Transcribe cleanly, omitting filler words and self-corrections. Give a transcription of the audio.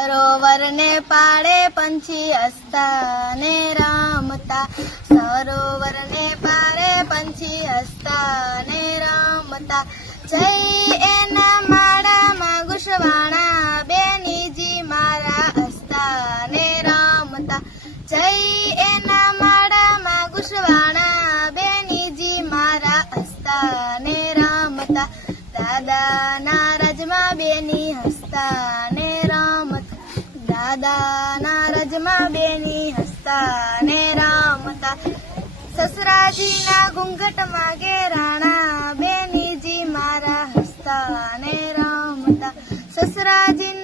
સરોવર ને પાળે પંછી હસતા ને રમતા, સરોવર ને પાળે પંછી હસતા ને રમતા, જઈ એના માળામાં ગુસવાણા બેનીજી મારા હસતા ને રમતા, જઈ એના માળામાં ગુસવાણા બેનીજી મારા હસતા ને રમતા, દાદાના રજમાં બેની હસતા ને રમતા, દાદાના રજમાં બેની હસતા ને રમતા, સસરાજીના ઘૂંઘટમાં ઘેરાણા બેનીજી મારા હસતા ને રમતા, સસરાજી